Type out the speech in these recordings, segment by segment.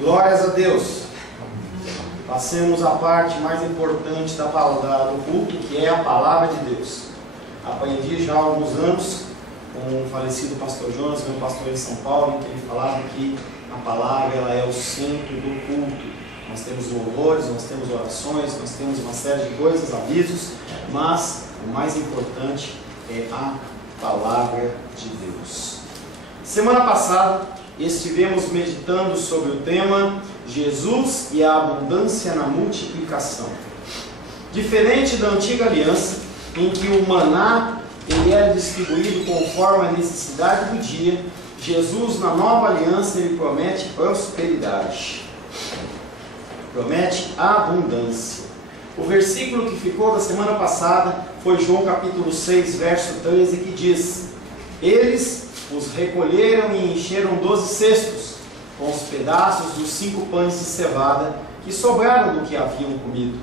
Glórias a Deus. Passemos a parte mais importante do culto, que é a palavra de Deus. Aprendi já há alguns anos com o falecido pastor Jonas, meu pastor em São Paulo, em que ele falava que a palavra ela é o centro do culto. Nós temos louvores, nós temos orações, nós temos uma série de coisas, avisos, mas o mais importante é a palavra de Deus. Semana passada estivemos meditando sobre o tema Jesus e a abundância na multiplicação. Diferente da antiga aliança, em que o maná ele era distribuído conforme a necessidade do dia, Jesus na nova aliança ele promete prosperidade, promete abundância. O versículo que ficou da semana passada foi João capítulo 6, verso 13, que diz: eles os recolheram e encheram 12 cestos com os pedaços dos 5 pães de cevada que sobraram do que haviam comido.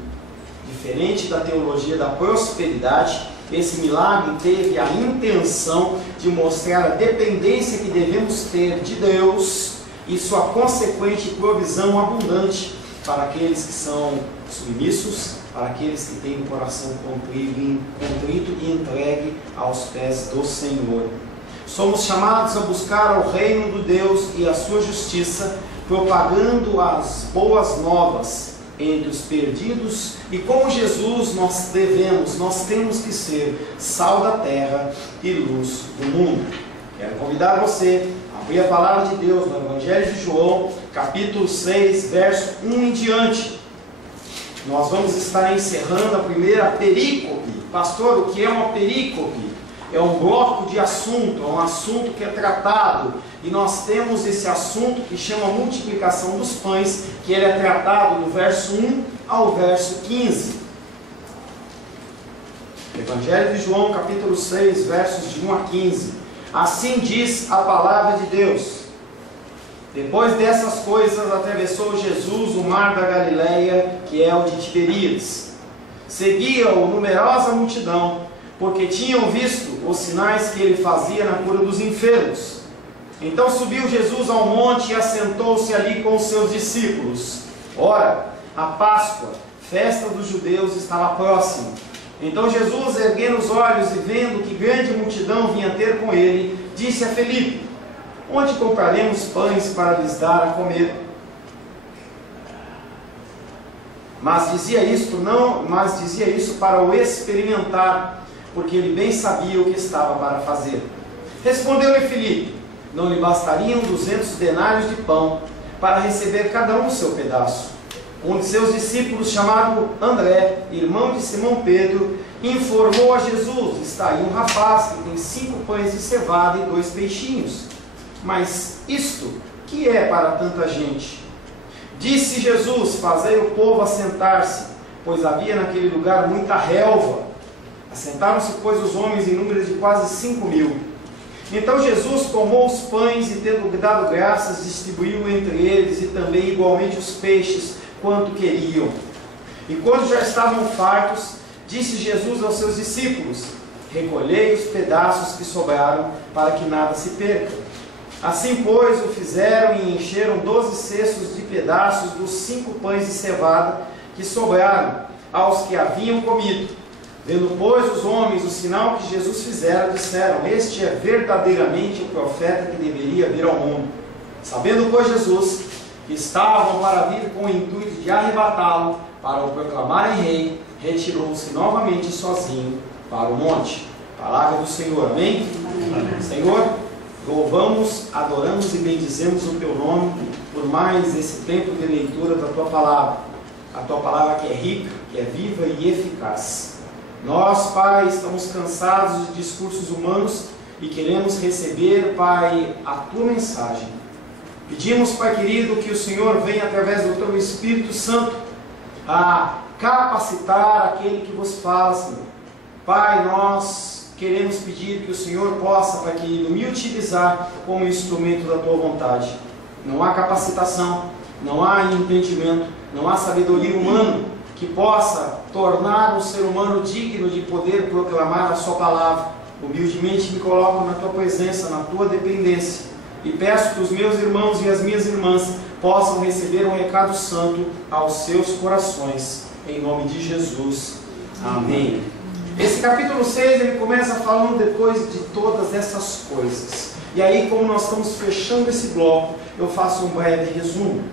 Diferente da teologia da prosperidade, esse milagre teve a intenção de mostrar a dependência que devemos ter de Deus e sua consequente provisão abundante para aqueles que são submissos, para aqueles que têm o coração contrito e entregue aos pés do Senhor. Somos chamados a buscar o reino de Deus e a sua justiça, propagando as boas novas entre os perdidos, e como Jesus nós temos que ser sal da terra e luz do mundo. Quero convidar você a abrir a palavra de Deus no Evangelho de João, capítulo 6, verso 1 em diante. Nós vamos estar encerrando a primeira perícope. Pastor, o que é uma perícope? É um bloco de assunto, é um assunto que é tratado, e nós temos esse assunto que chama multiplicação dos pães, que ele é tratado do verso 1 ao verso 15. Evangelho de João, capítulo 6, versos de 1 a 15. Assim diz a palavra de Deus: depois dessas coisas atravessou Jesus o mar da Galileia, que é o de Tiberíades. Seguia-o numerosa multidão, porque tinham visto os sinais que ele fazia na cura dos enfermos. Então subiu Jesus ao monte e assentou-se ali com os seus discípulos. Ora, a Páscoa, festa dos judeus, estava próxima. Então Jesus, erguendo os olhos e vendo que grande multidão vinha ter com ele, disse a Felipe: onde compraremos pães para lhes dar a comer? Mas dizia isso para o experimentar, porque ele bem sabia o que estava para fazer. Respondeu-lhe Filipe: não lhe bastariam 200 denários de pão para receber cada um o seu pedaço? Um de seus discípulos, chamado André, irmão de Simão Pedro, informou a Jesus: está aí um rapaz que tem 5 pães de cevada e 2 peixinhos. Mas isto, que é para tanta gente? Disse Jesus: fazei o povo assentar-se, pois havia naquele lugar muita relva. Assentaram-se, pois, os homens em número de quase 5.000. Então Jesus tomou os pães e, tendo dado graças, distribuiu entre eles, e também igualmente os peixes, quanto queriam. E quando já estavam fartos, disse Jesus aos seus discípulos: recolhei os pedaços que sobraram, para que nada se perca. Assim, pois, o fizeram e encheram 12 cestos de pedaços dos 5 pães de cevada que sobraram aos que haviam comido. Vendo, pois, os homens o sinal que Jesus fizera, disseram: este é verdadeiramente o profeta que deveria vir ao mundo. Sabendo, pois, Jesus que estavam para vir com o intuito de arrebatá-lo, para o proclamarem rei, retirou-se novamente sozinho para o monte. Palavra do Senhor, amém? Amém. Senhor, louvamos, adoramos e bendizemos o Teu nome por mais esse tempo de leitura da Tua palavra. A Tua palavra que é rica, que é viva e eficaz. Nós, Pai, estamos cansados de discursos humanos e queremos receber, Pai, a Tua mensagem. Pedimos, Pai querido, que o Senhor venha através do Teu Espírito Santo a capacitar aquele que vos fala, Senhor. Pai, nós queremos pedir que o Senhor possa, Pai querido, me utilizar como instrumento da Tua vontade. Não há capacitação, não há entendimento, não há sabedoria humana que possa tornar o ser humano digno de poder proclamar a Sua palavra. Humildemente me coloco na Tua presença, na Tua dependência, e peço que os meus irmãos e as minhas irmãs possam receber um recado santo aos seus corações. Em nome de Jesus. Amém. Esse capítulo 6, ele começa falando depois de todas essas coisas. E aí, como nós estamos fechando esse bloco, eu faço um breve resumo.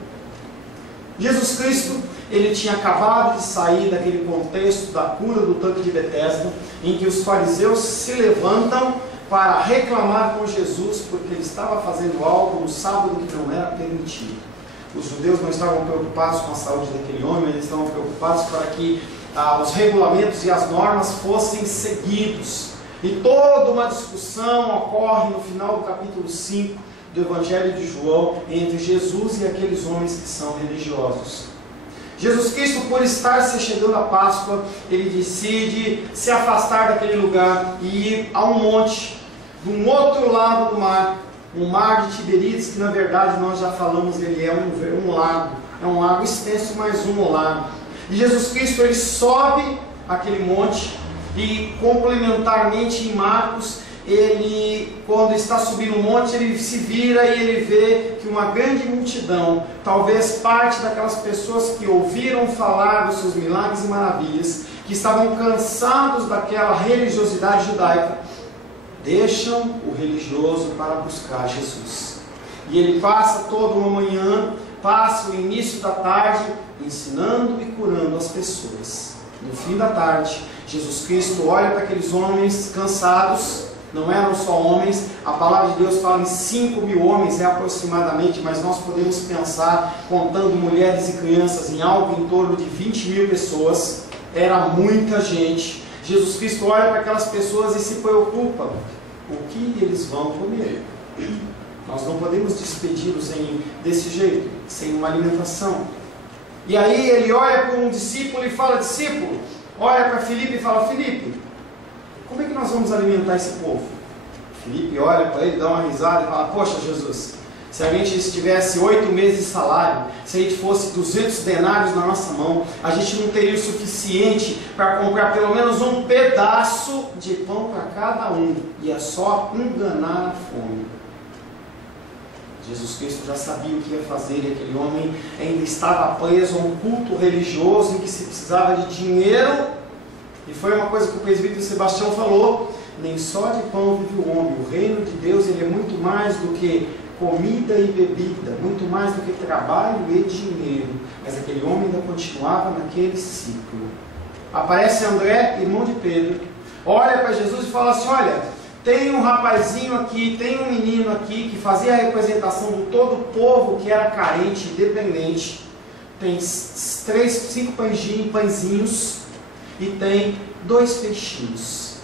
Jesus Cristo, ele tinha acabado de sair daquele contexto da cura do tanque de Betesda, em que os fariseus se levantam para reclamar com Jesus, porque ele estava fazendo algo no sábado que não era permitido. Os judeus não estavam preocupados com a saúde daquele homem, eles estavam preocupados para que os regulamentos e as normas fossem seguidos. E toda uma discussão ocorre no final do capítulo 5 do Evangelho de João, entre Jesus e aqueles homens que são religiosos. Jesus Cristo, por estar se chegando a Páscoa, ele decide se afastar daquele lugar e ir a um monte, de um outro lado do mar, um mar de Tiberíades, que na verdade nós já falamos, ele é um lago extenso, mas um lago. E Jesus Cristo, ele sobe aquele monte, e complementarmente em Marcos, ele, quando está subindo o monte, ele se vira e ele vê que uma grande multidão, talvez parte daquelas pessoas que ouviram falar dos seus milagres e maravilhas, que estavam cansados daquela religiosidade judaica, deixam o religioso para buscar Jesus. E ele passa toda uma manhã, passa o início da tarde, ensinando e curando as pessoas. No fim da tarde, Jesus Cristo olha para aqueles homens cansados. Não eram só homens, a palavra de Deus fala em 5.000 homens aproximadamente, mas nós podemos pensar, contando mulheres e crianças, em algo em torno de 20.000 pessoas. Era muita gente. Jesus Cristo olha para aquelas pessoas e se preocupa: o que eles vão comer? Nós não podemos despedi-los desse jeito, sem uma alimentação. E aí ele olha para um discípulo e fala: discípulo, olha para Filipe e fala: Filipe, como é que nós vamos alimentar esse povo? Filipe olha para ele, dá uma risada e fala: poxa Jesus, se a gente tivesse 8 meses de salário, se a gente fosse 200 denários na nossa mão, a gente não teria o suficiente para comprar pelo menos um pedaço de pão para cada um. Ia só enganar a fome. Jesus Cristo já sabia o que ia fazer, e aquele homem ainda estava preso a um culto religioso em que se precisava de dinheiro. E foi uma coisa que o presbítero Sebastião falou: nem só de pão vive o homem. O reino de Deus, ele é muito mais do que comida e bebida, muito mais do que trabalho e dinheiro. Mas aquele homem ainda continuava naquele ciclo. Aparece André, irmão de Pedro, olha para Jesus e fala assim: olha, tem um rapazinho aqui, tem um menino aqui que fazia a representação de todo o povo que era carente e dependente. Tem 5 pãezinhos e tem 2 peixinhos.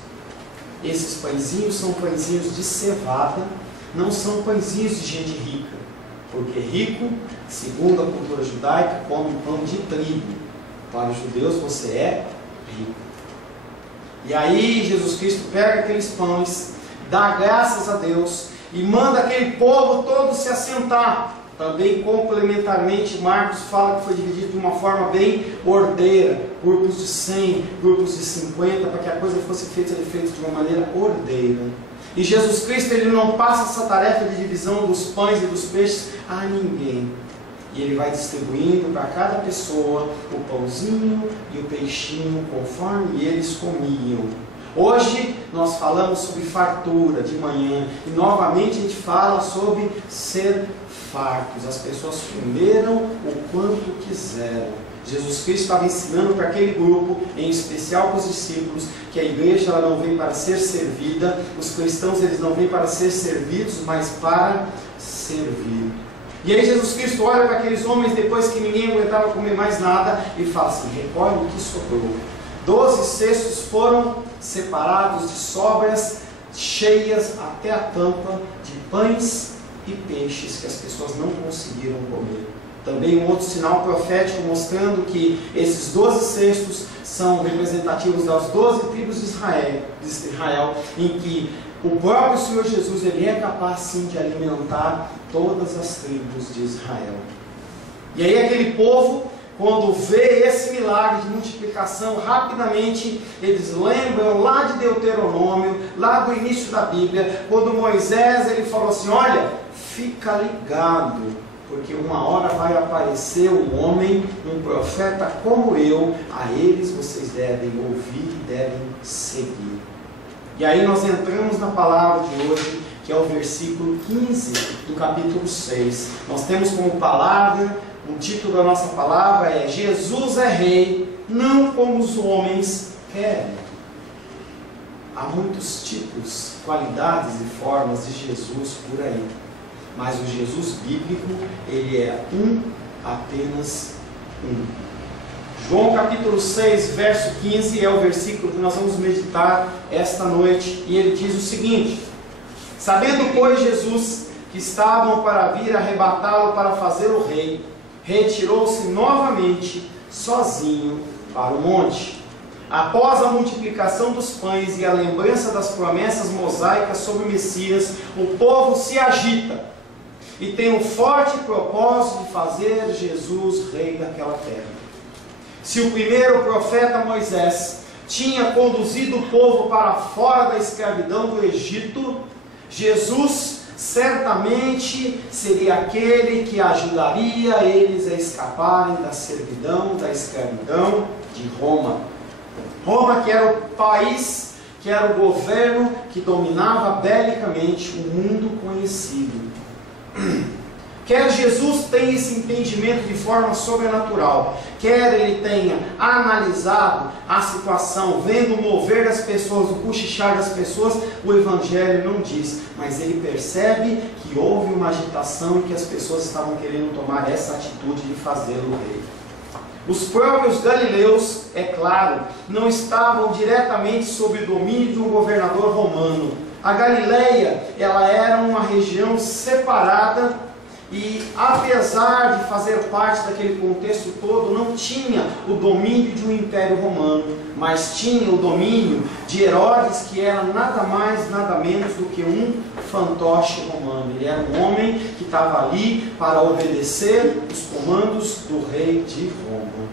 Esses pãezinhos são pãezinhos de cevada, não são pãezinhos de gente rica, porque rico, segundo a cultura judaica, come pão de trigo. Para os judeus você é rico. E aí Jesus Cristo pega aqueles pães, dá graças a Deus e manda aquele povo todo se assentar. Também complementarmente Marcos fala que foi dividido de uma forma bem ordeira, grupos de 100, grupos de 50, para que a coisa fosse feita de uma maneira ordeira. E Jesus Cristo, ele não passa essa tarefa de divisão dos pães e dos peixes a ninguém. E ele vai distribuindo para cada pessoa o pãozinho e o peixinho conforme eles comiam. Hoje nós falamos sobre fartura de manhã e novamente a gente fala sobre ser fartos. As pessoas comeram o quanto quiseram. Jesus Cristo estava ensinando para aquele grupo, em especial para os discípulos, que a igreja ela não vem para ser servida, os cristãos eles não vêm para ser servidos, mas para servir. E aí Jesus Cristo olha para aqueles homens depois que ninguém aguentava comer mais nada e fala assim: recolhe o que sobrou. 12 cestos foram separados de sobras cheias até a tampa de pães e peixes que as pessoas não conseguiram comer. Também um outro sinal profético mostrando que esses 12 cestos são representativos das 12 tribos de Israel, em que o próprio Senhor Jesus ele é capaz sim de alimentar todas as tribos de Israel. E aí aquele povo, quando vê esse milagre de multiplicação, rapidamente eles lembram lá de Deuteronômio, lá do início da Bíblia, quando Moisés ele falou assim: olha, fica ligado, porque uma hora vai aparecer um homem, um profeta como eu, a eles vocês devem ouvir e devem seguir. E aí nós entramos na palavra de hoje, que é o versículo 15 do capítulo 6. Nós temos como palavra, o título da nossa palavra é Jesus é Rei, não como os homens querem. Há muitos tipos, qualidades e formas de Jesus por aí. Mas o Jesus bíblico, ele é apenas um. João capítulo 6, verso 15 é o versículo que nós vamos meditar esta noite. E ele diz o seguinte: sabendo, pois, Jesus que estavam para vir arrebatá-lo para fazê-lo rei, retirou-se novamente sozinho para o monte. Após a multiplicação dos pães e a lembrança das promessas mosaicas sobre o Messias, o povo se agita e tem um forte propósito de fazer Jesus rei daquela terra. Se o primeiro profeta Moisés tinha conduzido o povo para fora da escravidão do Egito, Jesus certamente seria aquele que ajudaria eles a escaparem da servidão, da escravidão de Roma. Roma, que era o país, que era o governo que dominava belicamente o mundo conhecido. Quer Jesus tenha esse entendimento de forma sobrenatural, quer ele tenha analisado a situação, vendo o mover das pessoas, o cochichar das pessoas, o Evangelho não diz, mas ele percebe que houve uma agitação e que as pessoas estavam querendo tomar essa atitude de fazê-lo rei. Os próprios galileus, é claro, não estavam diretamente sob o domínio de um governador romano. A Galileia, ela era uma região separada e, apesar de fazer parte daquele contexto todo, não tinha o domínio de um império romano, mas tinha o domínio de Herodes, que era nada mais, nada menos do que um fantoche romano. Ele era um homem que estava ali para obedecer os comandos do rei de Roma.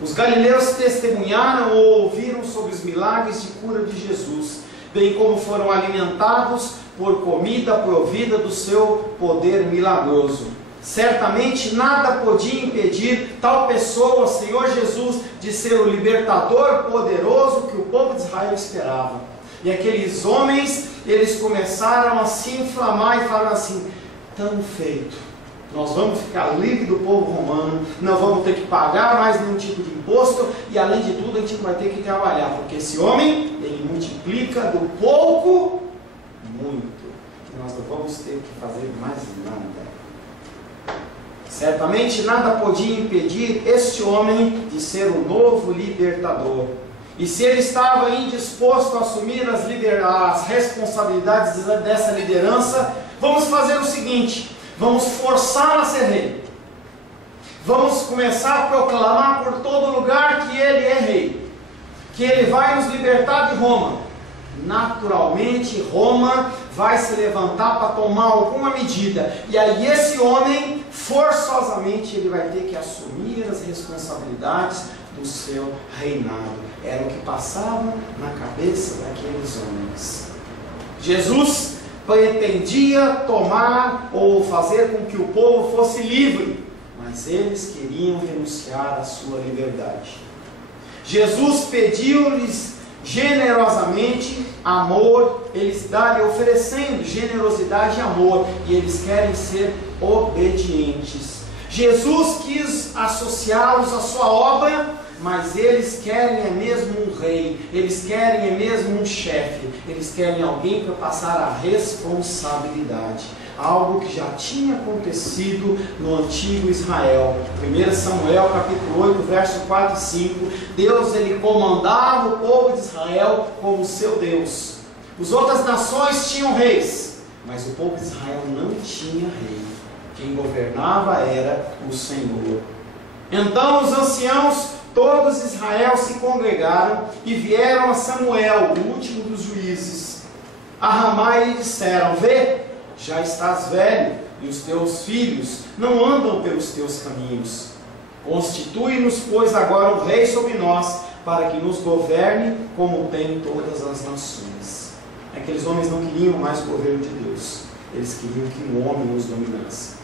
Os galileus testemunharam ou ouviram sobre os milagres de cura de Jesus, bem como foram alimentados por comida provida do seu poder milagroso. Certamente nada podia impedir tal pessoa, o Senhor Jesus, de ser o libertador poderoso que o povo de Israel esperava. E aqueles homens, eles começaram a se inflamar e falaram assim: tão feito, nós vamos ficar livres do povo romano, não vamos ter que pagar mais nenhum tipo de imposto, e além de tudo a gente vai ter que trabalhar, porque esse homem, ele multiplica do pouco muito, e nós não vamos ter que fazer mais nada. Certamente nada podia impedir este homem de ser o novo libertador. E se ele estava indisposto a assumir as responsabilidades dessa liderança, vamos fazer o seguinte: vamos forçá-lo a ser rei. Vamos começar a proclamar por todo lugar que ele é rei, que ele vai nos libertar de Roma. Naturalmente, Roma vai se levantar para tomar alguma medida, e aí esse homem, forçosamente, ele vai ter que assumir as responsabilidades do seu reinado. Era o que passava na cabeça daqueles homens. Jesus pretendia tomar ou fazer com que o povo fosse livre, mas eles queriam renunciar à sua liberdade. Jesus pediu-lhes generosamente amor, eles estão lhe oferecendo generosidade e amor, e eles querem ser obedientes. Jesus quis associá-los à sua obra, mas eles querem é mesmo um rei, eles querem é mesmo um chefe, eles querem alguém para passar a responsabilidade. Algo que já tinha acontecido no antigo Israel. 1 Samuel capítulo 8, verso 4 e 5. Deus, ele comandava o povo de Israel como seu Deus. As outras nações tinham reis, mas o povo de Israel não tinha rei. Quem governava era o Senhor. Então os anciãos, todos Israel, se congregaram e vieram a Samuel, o último dos juízes, a Ramá, e lhe disseram: vê, já estás velho, e os teus filhos não andam pelos teus caminhos. Constitui-nos, pois, agora um rei sobre nós, para que nos governe como tem todas as nações. Aqueles homens não queriam mais o governo de Deus, eles queriam que um homem os dominasse.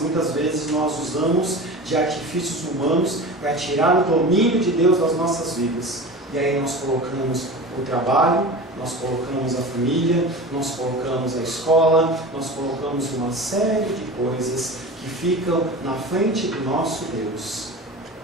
Muitas vezes nós usamos de artifícios humanos para tirar o domínio de Deus das nossas vidas. E aí nós colocamos o trabalho, nós colocamos a família, nós colocamos a escola, nós colocamos uma série de coisas que ficam na frente do nosso Deus.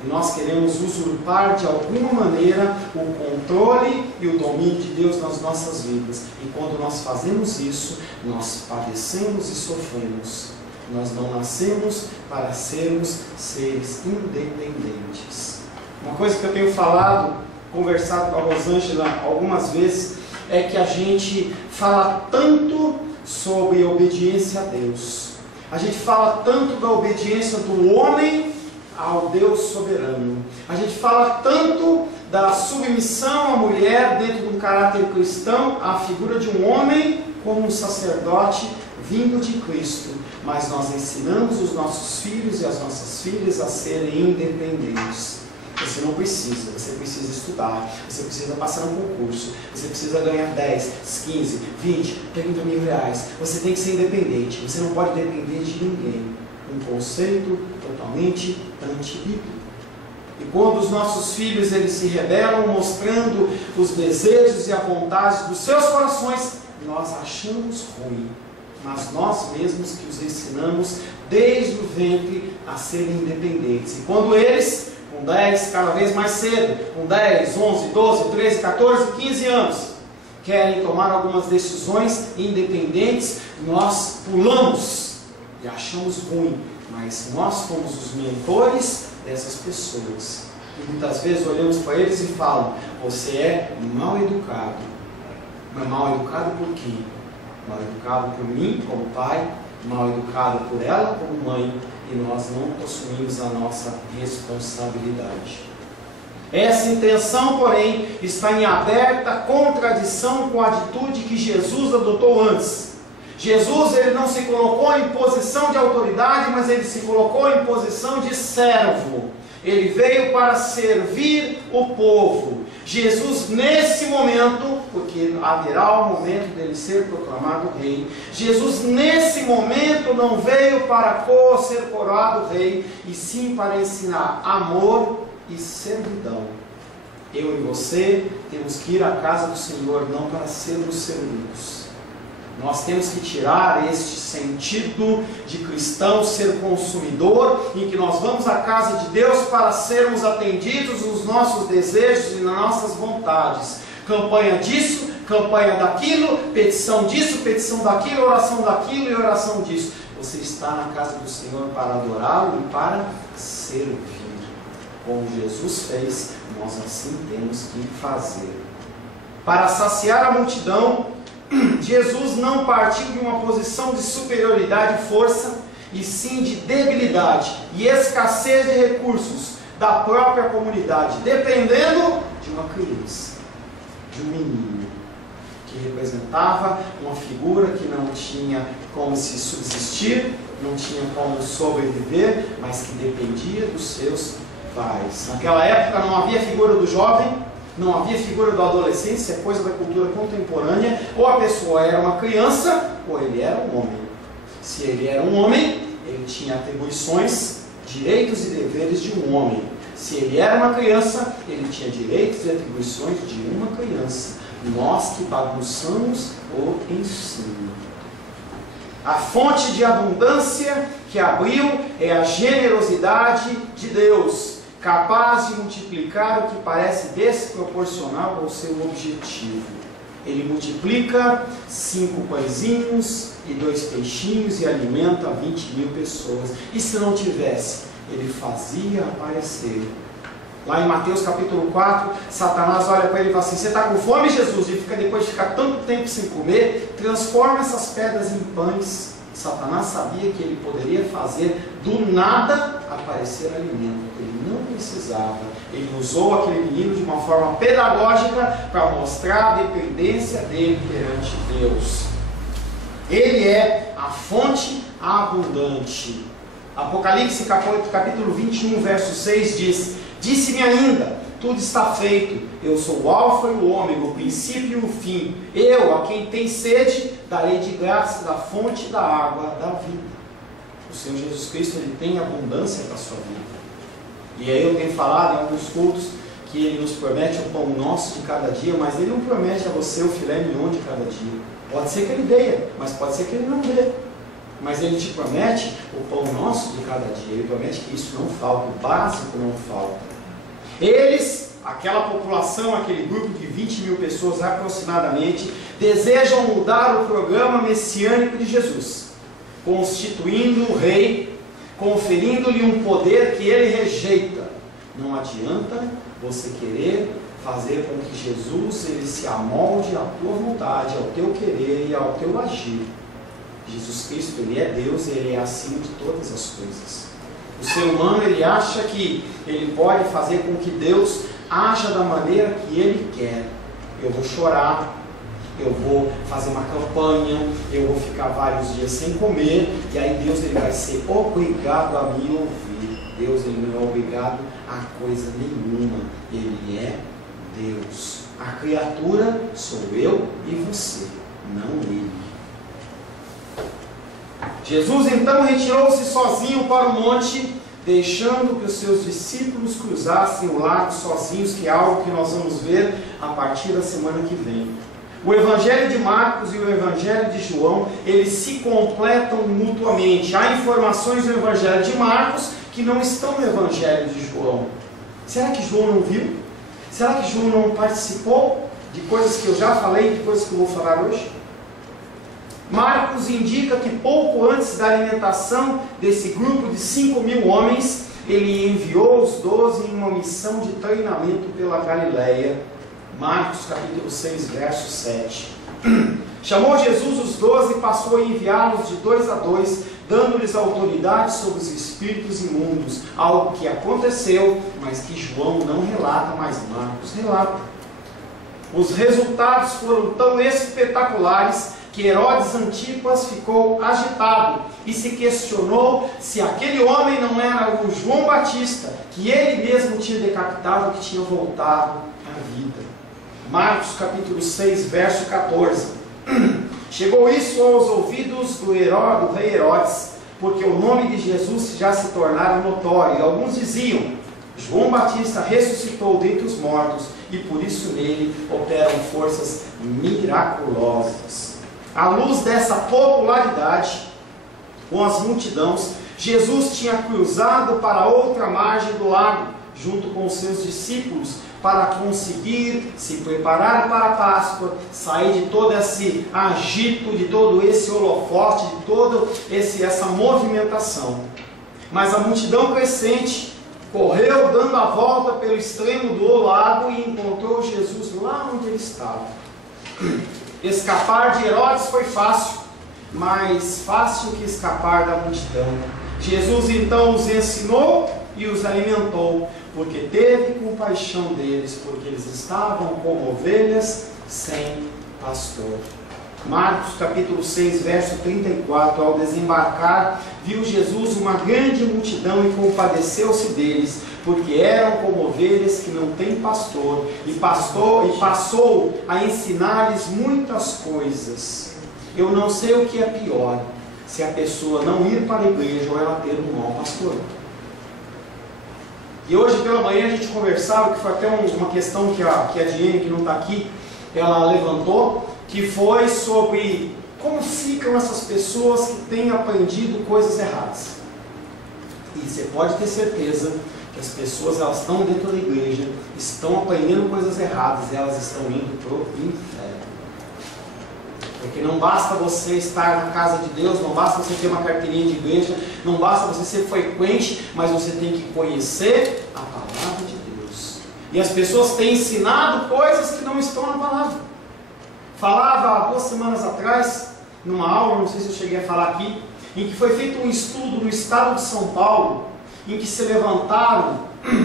E nós queremos usurpar de alguma maneira o controle e o domínio de Deus nas nossas vidas. E quando nós fazemos isso, nós padecemos e sofremos. Nós não nascemos para sermos seres independentes. Uma coisa que eu tenho falado, conversado com a Rosângela algumas vezes, é que a gente fala tanto sobre obediência a Deus. A gente fala tanto da obediência do homem ao Deus soberano. A gente fala tanto da submissão à mulher dentro de um caráter cristão, à figura de um homem como um sacerdote vindo de Cristo. Mas nós ensinamos os nossos filhos e as nossas filhas a serem independentes. Você não precisa, você precisa estudar, você precisa passar um concurso, você precisa ganhar 10, 15, 20, 30 mil reais. Você tem que ser independente, você não pode depender de ninguém. Um conceito totalmente antibíblico. E quando os nossos filhos eles se rebelam, mostrando os desejos e a vontade dos seus corações, nós achamos ruim. Mas nós mesmos que os ensinamos desde o ventre a serem independentes. E quando eles, com 10, cada vez mais cedo, com 10, 11, 12, 13, 14, 15 anos, querem tomar algumas decisões independentes, nós pulamos e achamos ruim, mas nós fomos os mentores dessas pessoas. E muitas vezes olhamos para eles e falamos: você é mal educado. Mas mal educado por quê? Mal educado por mim como pai, mal educado por ela como mãe, e nós não assumimos a nossa responsabilidade. Essa intenção, porém, está em aberta contradição com a atitude que Jesus adotou antes. Jesus ele não se colocou em posição de autoridade, mas ele se colocou em posição de servo. Ele veio para servir o povo. Jesus nesse momento, porque haverá o momento dele ser proclamado rei, Jesus nesse momento não veio para ser coroado rei, e sim para ensinar amor e servidão. Eu e você temos que ir à casa do Senhor não para sermos servidos. Nós temos que tirar este sentido de cristão ser consumidor, em que nós vamos à casa de Deus para sermos atendidos nos nossos desejos e nas nossas vontades. Campanha disso, campanha daquilo, petição disso, petição daquilo, oração daquilo e oração disso. Você está na casa do Senhor para adorá-lo e para servir. Como Jesus fez, nós assim temos que fazer. Para saciar a multidão, Jesus não partiu de uma posição de superioridade e força, e sim de debilidade e escassez de recursos da própria comunidade, dependendo de uma criança, de um menino, que representava uma figura que não tinha como se subsistir, não tinha como sobreviver, mas que dependia dos seus pais. Naquela época não havia figura do jovem, não havia figura do adolescente, isso é coisa da cultura contemporânea. Ou a pessoa era uma criança, ou ele era um homem. Se ele era um homem, ele tinha atribuições, direitos e deveres de um homem. Se ele era uma criança, ele tinha direitos e atribuições de uma criança. Nós que bagunçamos o ensino. A fonte de abundância que abriu é a generosidade de Deus, capaz de multiplicar o que parece desproporcional ao seu objetivo. Ele multiplica 5 pãezinhos e 2 peixinhos e alimenta 20 mil pessoas. E se não tivesse, ele fazia aparecer. Lá em Mateus capítulo 4, Satanás olha para ele e fala assim: você está com fome, Jesus? E depois de ficar tanto tempo sem comer, transforma essas pedras em pães. Satanás sabia que ele poderia fazer do nada aparecer alimento. Ele não precisava. Ele usou aquele menino de uma forma pedagógica para mostrar a dependência dele perante Deus. Ele é a fonte abundante. Apocalipse capítulo 21, verso 6 diz: disse-me ainda, tudo está feito, eu sou o alfa e o ômega, o princípio e o fim. Eu, a quem tem sede, darei de graça da fonte da água da vida. O Senhor Jesus Cristo, Ele tem abundância para a sua vida. E aí eu tenho falado em alguns cultos que Ele nos promete o pão nosso de cada dia, mas Ele não promete a você o filé mignon de cada dia. Pode ser que Ele dê, mas pode ser que Ele não dê. Mas Ele te promete o pão nosso de cada dia. Ele promete que isso não falta, o básico não falta. Eles, aquela população, aquele grupo de 20 mil pessoas aproximadamente, desejam mudar o programa messiânico de Jesus, constituindo o rei, conferindo-lhe um poder que ele rejeita. Não adianta você querer fazer com que Jesus ele se amolde à tua vontade, ao teu querer e ao teu agir. Jesus Cristo, Ele é Deus, Ele é acima de todas as coisas. O ser humano, ele acha que ele pode fazer com que Deus haja da maneira que Ele quer. Eu vou chorar, eu vou fazer uma campanha, eu vou ficar vários dias sem comer, e aí Deus ele vai ser obrigado a me ouvir. Deus ele não é obrigado a coisa nenhuma. Ele é Deus. A criatura sou eu e você, não Ele. Jesus então retirou-se sozinho para o monte, deixando que os seus discípulos cruzassem o lago sozinhos, que é algo que nós vamos ver a partir da semana que vem. O Evangelho de Marcos e o Evangelho de João, eles se completam mutuamente. Há informações do Evangelho de Marcos que não estão no Evangelho de João. Será que João não viu? Será que João não participou de coisas que eu já falei, de coisas que eu vou falar hoje? Marcos indica que pouco antes da alimentação desse grupo de 5.000 homens, ele enviou os 12 em uma missão de treinamento pela Galileia. Marcos capítulo 6, verso 7. Chamou Jesus os 12 e passou a enviá-los de 2 a 2, dando-lhes autoridade sobre os espíritos imundos, algo que aconteceu, mas que João não relata, mas Marcos relata. Os resultados foram tão espetaculares que Herodes Antipas ficou agitado e se questionou se aquele homem não era o João Batista, que ele mesmo tinha decapitado, que tinha voltado à vida. Marcos capítulo 6, verso 14. Chegou isso aos ouvidos do rei Herodes, porque o nome de Jesus já se tornara notório, e alguns diziam: João Batista ressuscitou dentre os mortos, e por isso nele operam forças miraculosas. À luz dessa popularidade com as multidões, Jesus tinha cruzado para outra margem do lago, junto com os seus discípulos, para conseguir se preparar para a Páscoa, sair de todo esse agito, de todo esse holofote, de toda essa movimentação. Mas a multidão crescente correu dando a volta pelo extremo do lago e encontrou Jesus lá onde ele estava. Escapar de Herodes foi fácil, mais fácil que escapar da multidão. Jesus então os ensinou e os alimentou, porque teve compaixão deles, porque eles estavam como ovelhas sem pastor. Marcos capítulo 6, verso 34. Ao desembarcar, viu Jesus uma grande multidão e compadeceu-se deles, porque eram como ovelhas que não têm pastor, e passou a ensinar-lhes muitas coisas. Eu não sei o que é pior, se a pessoa não ir para a igreja ou ela ter um mau pastor. E hoje pela manhã a gente conversava, que foi até uma questão que a Diane, que não está aqui, ela levantou, que foi sobre como ficam essas pessoas que têm aprendido coisas erradas. E você pode ter certeza que as pessoas, elas estão dentro da igreja, estão aprendendo coisas erradas, e elas estão indo para o inferno. Porque não basta você estar na casa de Deus, não basta você ter uma carteirinha de igreja, não basta você ser frequente, mas você tem que conhecer a palavra de Deus. E as pessoas têm ensinado coisas que não estão na palavra. Falava há 2 semanas atrás, numa aula, não sei se eu cheguei a falar aqui, em que foi feito um estudo no estado de São Paulo, em que se levantaram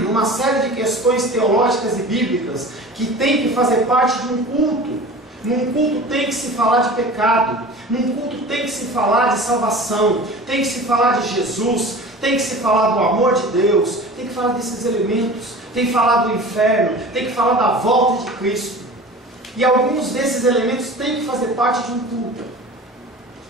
uma série de questões teológicas e bíblicas que tem que fazer parte de um culto. Num culto tem que se falar de pecado, num culto tem que se falar de salvação, tem que se falar de Jesus, tem que se falar do amor de Deus, tem que falar desses elementos, tem que falar do inferno, tem que falar da volta de Cristo. E alguns desses elementos têm que fazer parte de um culto.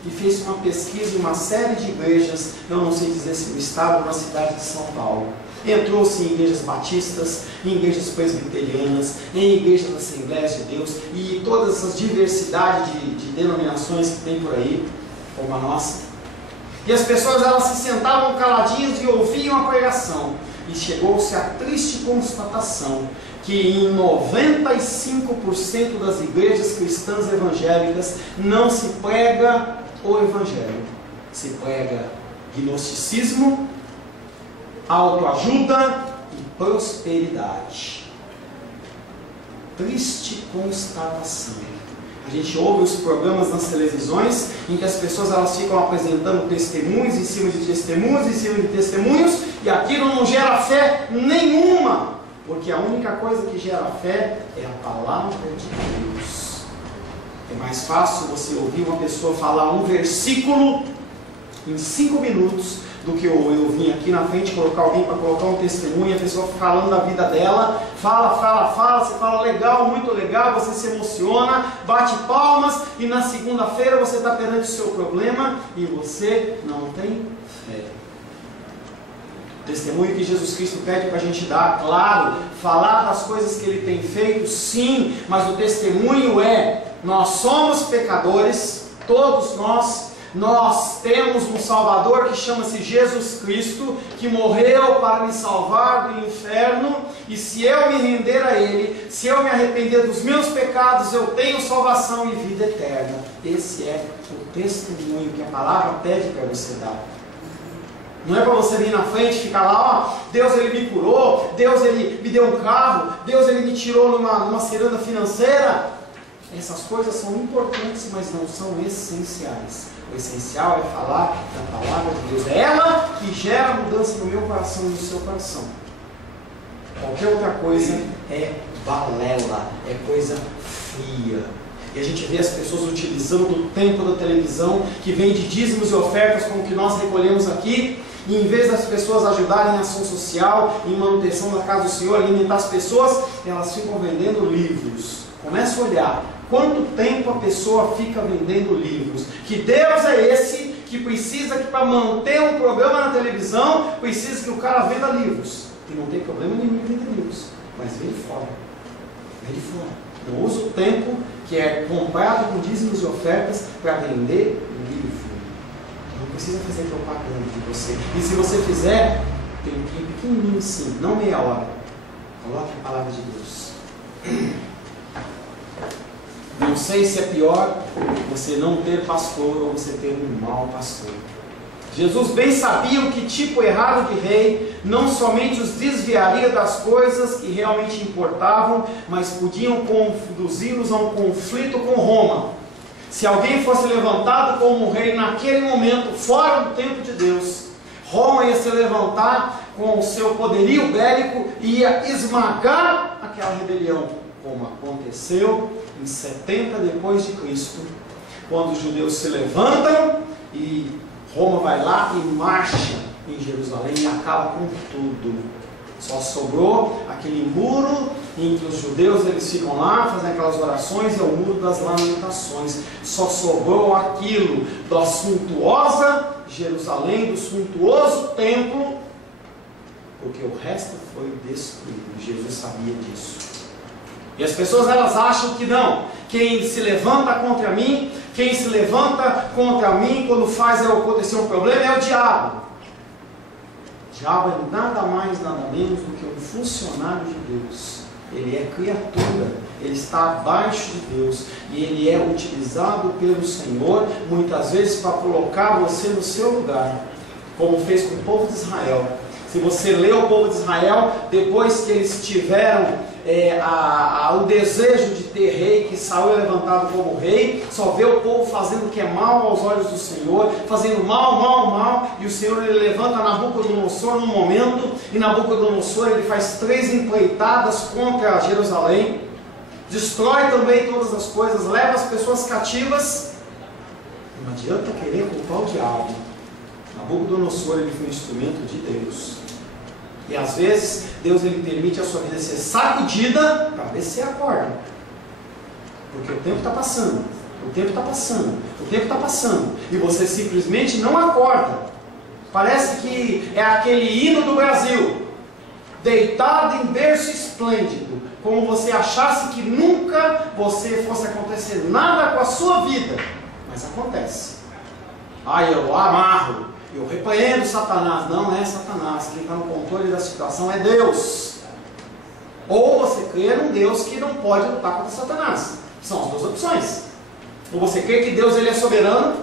e fez uma pesquisa em uma série de igrejas, eu não sei dizer se no estado ou na cidade de São Paulo. Entrou-se em igrejas batistas, em igrejas presbiterianas, em igrejas da Assembleias de Deus e todas essas diversidades de denominações que tem por aí, como a nossa. E as pessoas elas se sentavam caladinhas e ouviam a pregação. E chegou-se à triste constatação que em 95% das igrejas cristãs evangélicas não se prega o Evangelho. Se prega gnosticismo, autoajuda e prosperidade. Triste constatação. A gente ouve os programas nas televisões em que as pessoas elas ficam apresentando testemunhos em cima de testemunhos, em cima de testemunhos, e aquilo não gera fé nenhuma, porque a única coisa que gera fé é a palavra de Deus. É mais fácil você ouvir uma pessoa falar um versículo em 5 minutos do que eu vim aqui na frente colocar alguém para colocar um testemunho, a pessoa falando da vida dela, fala, você fala legal, muito legal, você se emociona, bate palmas, e na segunda-feira você está perante o seu problema e você não tem fé. O testemunho que Jesus Cristo pede para a gente dar, claro, falar das coisas que Ele tem feito, sim, mas o testemunho é: nós somos pecadores, todos nós temos um Salvador que chama-se Jesus Cristo, que morreu para me salvar do inferno, e se eu me render a Ele, se eu me arrepender dos meus pecados, eu tenho salvação e vida eterna. Esse é o testemunho que a palavra pede para você dar. Não é para você vir na frente e ficar lá, ó, Deus Ele me curou, Deus Ele me deu um carro, Deus Ele me tirou numa ciranda financeira. Essas coisas são importantes, mas não são essenciais. O essencial é falar da palavra de Deus. É ela que gera mudança no meu coração e no seu coração. Qualquer outra coisa é balela, é coisa fria. E a gente vê as pessoas utilizando o tempo da televisão, que vem de dízimos e ofertas, como que nós recolhemos aqui, e em vez das pessoas ajudarem em ação social, em manutenção da casa do Senhor, alimentar as pessoas, elas ficam vendendo livros. Começa a olhar quanto tempo a pessoa fica vendendo livros. Que Deus é esse que precisa que para manter um programa na televisão, precisa que o cara venda livros. E não tem problema nenhum em vender livros, mas vende fora. Vende fora. Não usa o tempo que é comprado com dízimos e ofertas para vender livro. Não precisa fazer propaganda de você. E se você fizer, tem um tempo pequenininho sim, não meia hora. Coloque a palavra de Deus. Não sei se é pior você não ter pastor ou você ter um mau pastor. Jesus bem sabia o que tipo errado de rei não somente os desviaria das coisas que realmente importavam, mas podiam conduzi-los a um conflito com Roma. Se alguém fosse levantado como rei naquele momento, fora do tempo de Deus, Roma ia se levantar com o seu poderio bélico e ia esmagar aquela rebelião, como aconteceu em 70 depois de Cristo, quando os judeus se levantam e Roma vai lá e marcha em Jerusalém e acaba com tudo. Só sobrou aquele muro em que os judeus eles ficam lá fazendo aquelas orações, e é o muro das lamentações. Só sobrou aquilo da suntuosa Jerusalém, do suntuoso templo, porque o resto foi destruído. Jesus sabia disso. E as pessoas elas acham que não, quem se levanta contra mim, quem se levanta contra mim quando faz eu acontecer um problema é o diabo. O diabo é nada mais, nada menos do que um funcionário de Deus. Ele é criatura, ele está abaixo de Deus e ele é utilizado pelo Senhor muitas vezes para colocar você no seu lugar, como fez com o povo de Israel. Se você lê o povo de Israel, depois que eles tiveram o desejo de ter rei, que Saul é levantado como rei, só vê o povo fazendo o que é mal aos olhos do Senhor, fazendo mal, e o Senhor ele levanta Nabucodonosor num momento, e Nabucodonosor ele faz 3 empreitadas contra Jerusalém, destrói também todas as coisas, leva as pessoas cativas. Não adianta querer culpar o diabo. Nabucodonosor ele foi um instrumento de Deus. E às vezes Deus ele permite a sua vida ser sacudida para ver se você acorda. Porque o tempo está passando. O tempo está passando, o tempo está passando, e você simplesmente não acorda. Parece que é aquele hino do Brasil, deitado em berço esplêndido, como você achasse que nunca você fosse acontecer nada com a sua vida, mas acontece. Eu amarro, eu repreendo Satanás. Não é Satanás, quem está no controle da situação é Deus. Ou você crê num Deus que não pode lutar contra Satanás. São as duas opções. Ou você crê que Deus ele é soberano,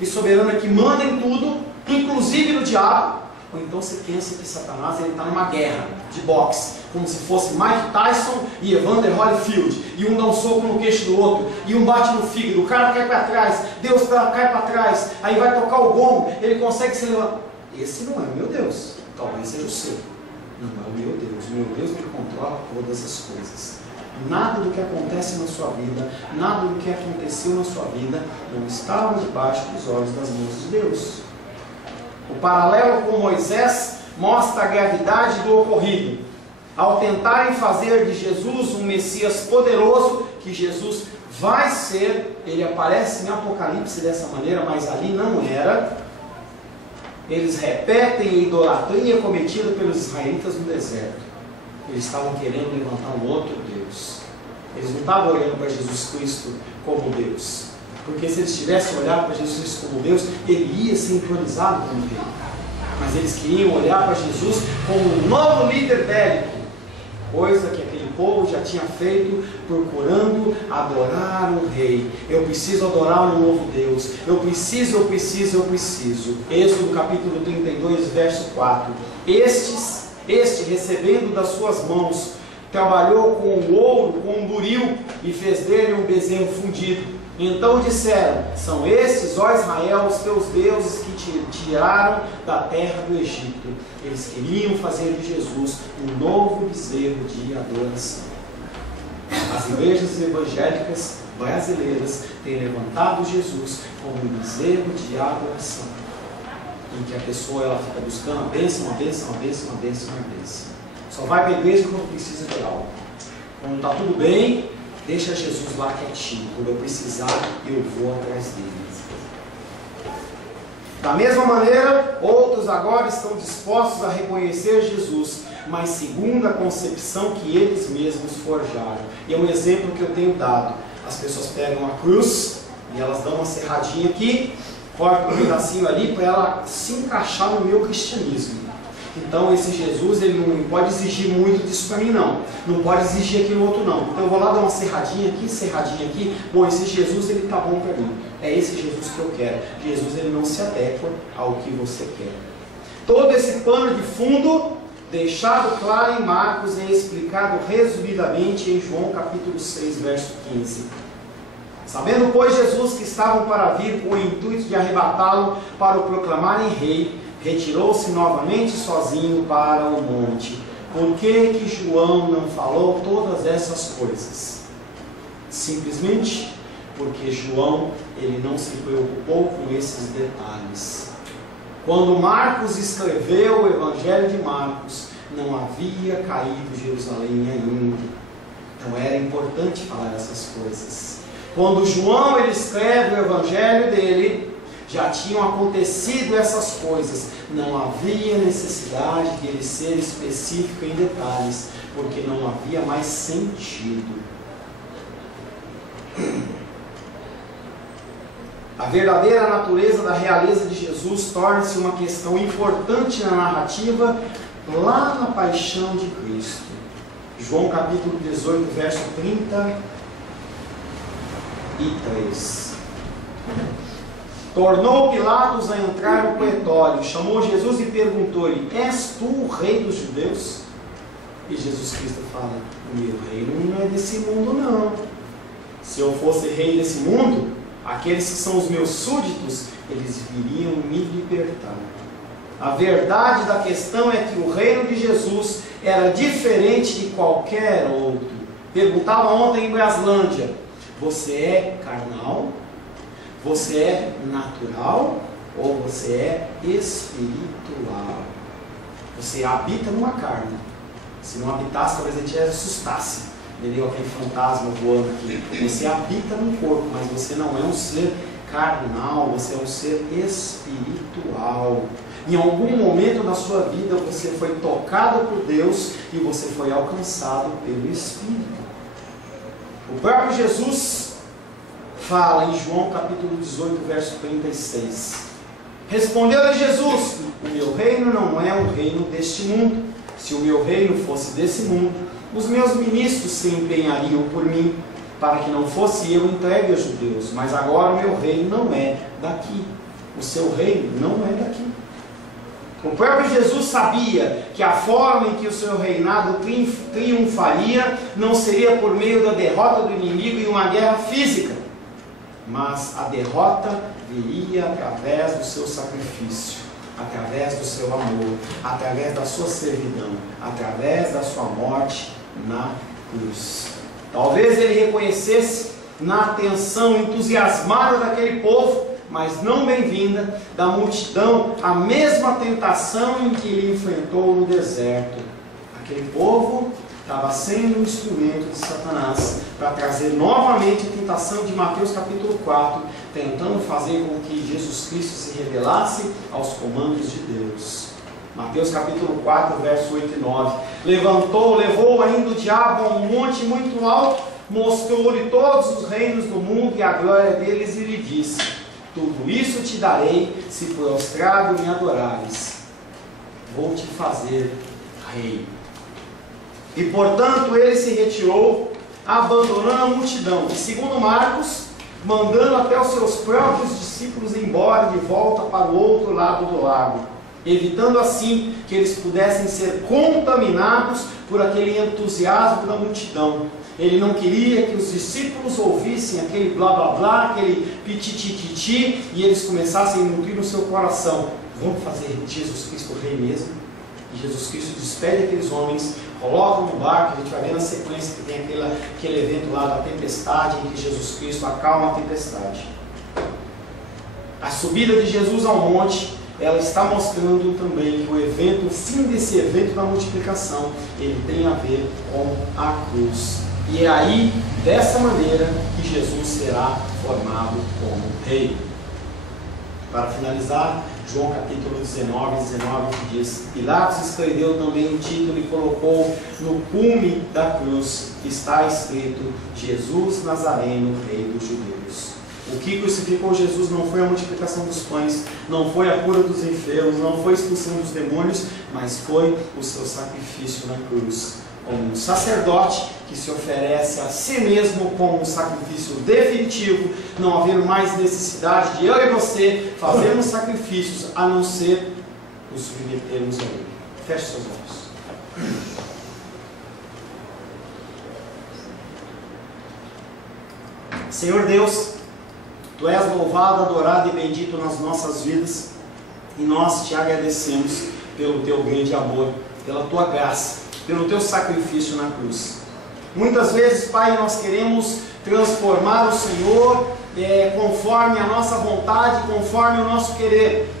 e soberano é que manda em tudo, inclusive no diabo. Ou então você pensa que Satanás está numa guerra de boxe, como se fosse Mike Tyson e Evander Holyfield, e um dá um soco no queixo do outro, e um bate no fígado, o cara cai para trás, Deus cai para trás, aí vai tocar o gongo, ele consegue se levantar. Esse não é o meu Deus, talvez seja o seu. Não é o meu Deus que controla todas as coisas. Nada do que acontece na sua vida, nada do que aconteceu na sua vida, não estava debaixo dos olhos das mãos de Deus. O paralelo com Moisés mostra a gravidade do ocorrido. Ao tentarem fazer de Jesus um Messias poderoso, que Jesus vai ser, ele aparece em Apocalipse dessa maneira, mas ali não era. Eles repetem a idolatria cometida pelos israelitas no deserto. Eles estavam querendo levantar um outro Deus. Eles não estavam olhando para Jesus Cristo como Deus. Porque se eles tivessem olhado para Jesus Cristo como Deus, ele ia ser entronizado como rei. Mas eles queriam olhar para Jesus como um novo líder bélico, coisa que aquele povo já tinha feito, procurando adorar um rei. Eu preciso adorar um novo Deus. Eu preciso. Êxodo capítulo 32, verso 4. Este recebendo das suas mãos, trabalhou com o ouro, com um buril, e fez dele um bezerro fundido. Então disseram: são estes, ó Israel, os teus deuses que te tiraram da terra do Egito. Eles queriam fazer de Jesus um novo bezerro de adoração. As igrejas evangélicas brasileiras têm levantado Jesus como um bezerro de adoração, em que a pessoa ela fica buscando a bênção. Só vai para a igreja quando precisa de algo. Quando está tudo bem, deixa Jesus lá quietinho. Quando eu precisar, eu vou atrás dele. Da mesma maneira, outros agora estão dispostos a reconhecer Jesus, mas segundo a concepção que eles mesmos forjaram. E é um exemplo que eu tenho dado. As pessoas pegam a cruz e elas dão uma serradinha aqui, cortam um pedacinho ali para ela se encaixar no meu cristianismo. Então esse Jesus, ele não pode exigir muito disso para mim não. Não pode exigir aquilo outro não. Então eu vou lá dar uma serradinha aqui. Bom, esse Jesus, ele está bom para mim. É esse Jesus que eu quero. Jesus, ele não se adequa ao que você quer. Todo esse pano de fundo, deixado claro em Marcos, é explicado resumidamente em João capítulo 6, verso 15. Sabendo, pois, Jesus que estavam para vir com o intuito de arrebatá-lo para o proclamarem rei, retirou-se novamente sozinho para o monte. Por que João não falou todas essas coisas? Simplesmente porque João, ele não se preocupou com esses detalhes. Quando Marcos escreveu o Evangelho de Marcos, não havia caído Jerusalém ainda. Então era importante falar essas coisas. Quando João ele escreve o Evangelho dele, já tinham acontecido essas coisas. Não havia necessidade de ele ser específico em detalhes, porque não havia mais sentido. A verdadeira natureza da realeza de Jesus torna-se uma questão importante na narrativa lá na paixão de Cristo. João capítulo 18, verso 33. Tornou Pilatos a entrar no pretório, chamou Jesus e perguntou-lhe: és tu o rei dos judeus? E Jesus Cristo fala: o meu reino não é desse mundo não. Se eu fosse rei desse mundo, aqueles que são os meus súditos, eles viriam me libertar. A verdade da questão é que o reino de Jesus era diferente de qualquer outro. Perguntava ontem em Braslândia: você é carnal? Você é natural? Ou você é espiritual? Você habita numa carne. Se não habitasse, talvez a gente assustasse. entendeu? Aquele fantasma voando aqui. Você habita num corpo, mas você não é um ser carnal, você é um ser espiritual. Em algum momento da sua vida você foi tocado por Deus e você foi alcançado pelo Espírito. O próprio Jesus fala em João capítulo 18, verso 36. Respondeu-lhe Jesus: o meu reino não é o reino deste mundo. Se o meu reino fosse desse mundo, os meus ministros se empenhariam por mim, para que não fosse eu entregue aos judeus. Mas agora o meu reino não é daqui. O seu reino não é daqui. O próprio Jesus sabia que a forma em que o seu reinado triunfaria não seria por meio da derrota do inimigo em uma guerra física, mas a derrota viria através do seu sacrifício, através do seu amor, através da sua servidão, através da sua morte na cruz. Talvez ele reconhecesse na atenção entusiasmada daquele povo, mas não bem-vinda, da multidão, a mesma tentação em que ele enfrentou no deserto. Aquele povo estava sendo um instrumento de Satanás para trazer novamente a tentação de Mateus capítulo 4, tentando fazer com que Jesus Cristo se revelasse aos comandos de Deus. Mateus capítulo 4, verso 8 e 9. Levou ainda o diabo a um monte muito alto, mostrou-lhe todos os reinos do mundo e a glória deles, e lhe disse: tudo isso te darei, se prostrado me adorares. Vou te fazer rei. E portanto ele se retirou, abandonando a multidão, e segundo Marcos, mandando até os seus próprios discípulos embora de volta para o outro lado do lago, evitando assim que eles pudessem ser contaminados por aquele entusiasmo da multidão. Ele não queria que os discípulos ouvissem aquele blá blá blá, aquele pititititi, e eles começassem a nutrir no seu coração: vamos fazer Jesus Cristo rei mesmo? E Jesus Cristo despede aqueles homens, coloca no barco. A gente vai ver na sequência que tem aquele evento lá da tempestade, em que Jesus Cristo acalma a tempestade. A subida de Jesus ao monte, ela está mostrando também que o fim desse evento da multiplicação, ele tem a ver com a cruz. E é aí, dessa maneira, que Jesus será formado como rei. Para finalizar, João capítulo 19, que diz: Pilatos escreveu também o título e colocou no cume da cruz, que está escrito: Jesus Nazareno, rei dos judeus. O que crucificou Jesus não foi a multiplicação dos pães, não foi a cura dos enfermos, não foi a expulsão dos demônios, mas foi o seu sacrifício na cruz. Como um sacerdote que se oferece a si mesmo como um sacrifício definitivo, não haver mais necessidade de eu e você fazermos sacrifícios, a não ser nos submetermos a Ele. Feche seus olhos. Senhor Deus, Tu és louvado, adorado e bendito nas nossas vidas, e nós te agradecemos pelo Teu grande amor, pela Tua graça, pelo Teu sacrifício na cruz. Muitas vezes, Pai, nós queremos transformar o Senhor conforme a nossa vontade, conforme o nosso querer.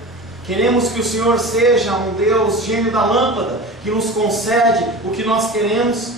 Queremos que o Senhor seja um Deus gênio da lâmpada, que nos concede o que nós queremos.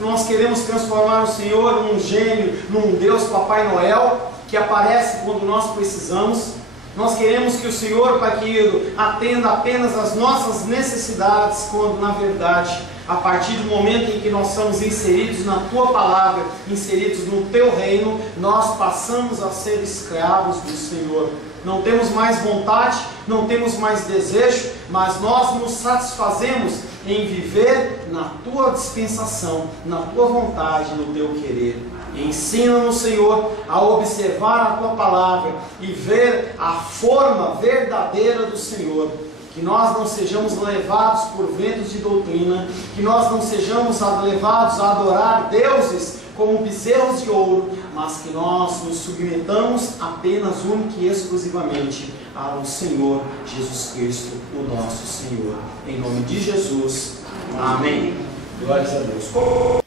Nós queremos transformar o Senhor num gênio, num Deus Papai Noel, que aparece quando nós precisamos. Nós queremos que o Senhor, Pai querido, atenda apenas às nossas necessidades, quando na verdade, a partir do momento em que nós somos inseridos na Tua Palavra, inseridos no Teu reino, nós passamos a ser escravos do Senhor. Não temos mais vontade, não temos mais desejo, mas nós nos satisfazemos em viver na Tua dispensação, na Tua vontade, no Teu querer. Ensina-nos, Senhor, a observar a Tua Palavra e ver a forma verdadeira do Senhor. Que nós não sejamos levados por ventos de doutrina, que nós não sejamos levados a adorar deuses como bezerros de ouro, mas que nós nos submetamos apenas, única e exclusivamente ao Senhor Jesus Cristo, o nosso Senhor. Em nome de Jesus, amém. Glórias a Deus.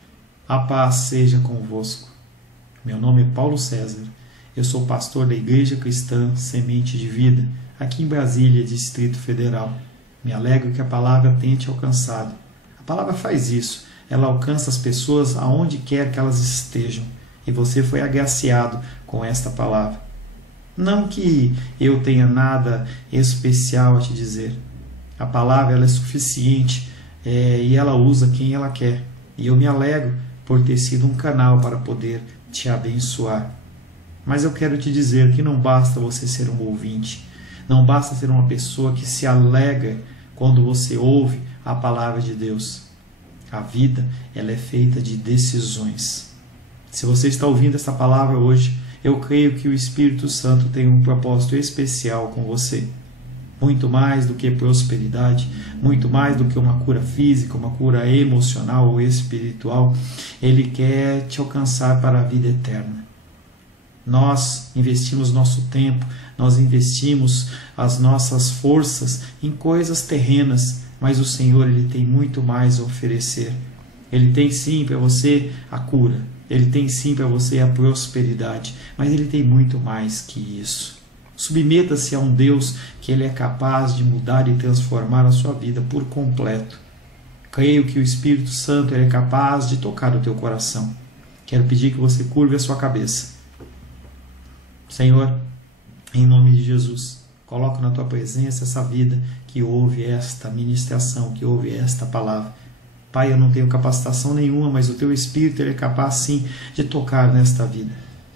A paz seja convosco. Meu nome é Paulo César. Eu sou pastor da Igreja Cristã Semente de Vida, aqui em Brasília, Distrito Federal. Me alegro que a palavra tenha te alcançado. A palavra faz isso. ela alcança as pessoas aonde quer que elas estejam. E você foi agraciado com esta palavra. Não que eu tenha nada especial a te dizer. A palavra ela é suficiente e ela usa quem ela quer. E eu me alegro por ter sido um canal para poder te abençoar. Mas eu quero te dizer que não basta você ser um ouvinte. Não basta ser uma pessoa que se alegra quando você ouve a palavra de Deus. A vida ela é feita de decisões. Se você está ouvindo essa palavra hoje, eu creio que o Espírito Santo tem um propósito especial com você. Muito mais do que prosperidade, muito mais do que uma cura física, uma cura emocional ou espiritual, Ele quer te alcançar para a vida eterna. Nós investimos nosso tempo, nós investimos as nossas forças em coisas terrenas, mas o Senhor Ele tem muito mais a oferecer. Ele tem sim para você a cura, Ele tem sim para você a prosperidade, mas Ele tem muito mais que isso. Submeta-se a um Deus que Ele é capaz de mudar e transformar a sua vida por completo. Creio que o Espírito Santo Ele é capaz de tocar o teu coração. Quero pedir que você curve a sua cabeça. Senhor, em nome de Jesus, coloco na tua presença essa vida que ouve esta ministração, que ouve esta palavra. Pai, eu não tenho capacitação nenhuma, mas o teu Espírito Ele é capaz sim de tocar nesta vida,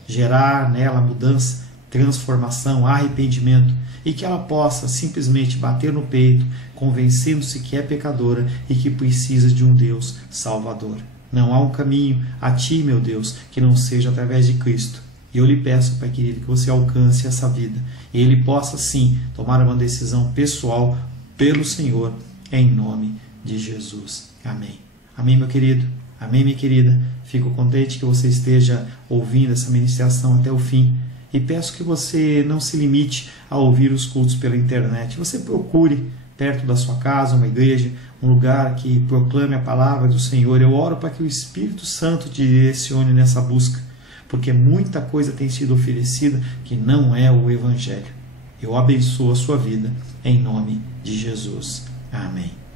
gerar nela mudança, transformação, arrependimento, e que ela possa simplesmente bater no peito, convencendo-se que é pecadora e que precisa de um Deus salvador. Não há um caminho a ti, meu Deus, que não seja através de Cristo. E eu lhe peço, Pai querido, que você alcance essa vida e ele possa sim tomar uma decisão pessoal pelo Senhor, em nome de Jesus. Amém. Amém, meu querido. Amém, minha querida. Fico contente que você esteja ouvindo essa ministração até o fim. E peço que você não se limite a ouvir os cultos pela internet. Você procure perto da sua casa uma igreja, um lugar que proclame a palavra do Senhor. Eu oro para que o Espírito Santo te direcione nessa busca, porque muita coisa tem sido oferecida que não é o Evangelho. Eu abençoo a sua vida em nome de Jesus. Amém.